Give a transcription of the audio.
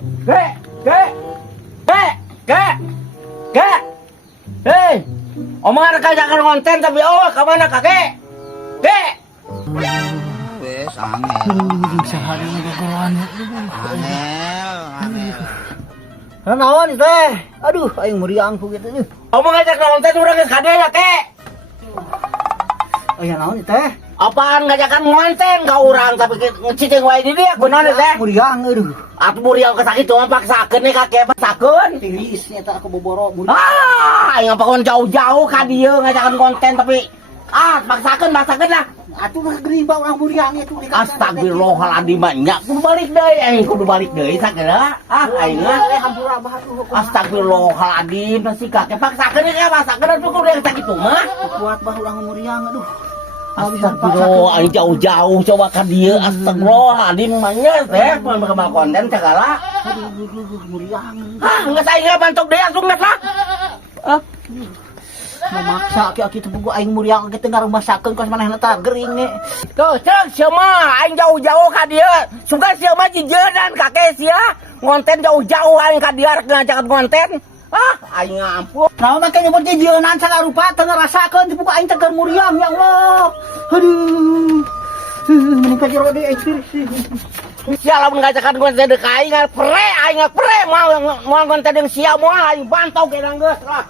Ge, ge, ge, ge, ge. Hei, omong jangan konten tapi kemana kakek? Ge. Wes angel. Sehari ngegoroan. Angel. Naon teh? Aduh, aing muriang ku kitu nih. Omong ngajak konten urang geus kade ya, Kek. Aya naon teh? Apaan ngajakan konten ka urang tapi ngecicing wae di dia kunaon teh? Muriang aduh. Atuh muriang kesakitu mah paksakeun nih kakek paksakeun. Tiris eta aku boboro muriang. Aing pakon jauh-jauh ka dieu ngajakan konten tapi paksakeun lah. Atuh geriba urang muriang itu. Astagfirullahaladzim nya kudu balik deui sageula. Aing hampura bahaduh. astagfirullahaladzim si kakek paksakeun ya paksakeun atuh kudu yang sakitu mah. Kuat bah urang muriang aduh. Astagfirullah, aing jauh-jauh coba ka dieu. Astagfirullahaladzim mah nya teh mun bakal konten segala. Aduh muriang. Geus aing bantok deui langsung geus lah. Memaksa kitu buku aing muriang ge teu ngarumasakeun kos manehna teh gering nih. Tuh, cek sia mah aing jauh-jauh ka dieu. Suka sia mah jijeunan kakek sia. Ngonten jauh-jauh aing ka dieu ngajakan konten. Aing ampun. Naon make nyebut jeunan sagala rupa teu ngarasakeun di buku aing teh keur muriang ya Allah. Aduh. Mending ka jero deui aing. Sia lamun ngajakan konten deuk aing pre mau konten yang sia moal aing bantau ke geus lah.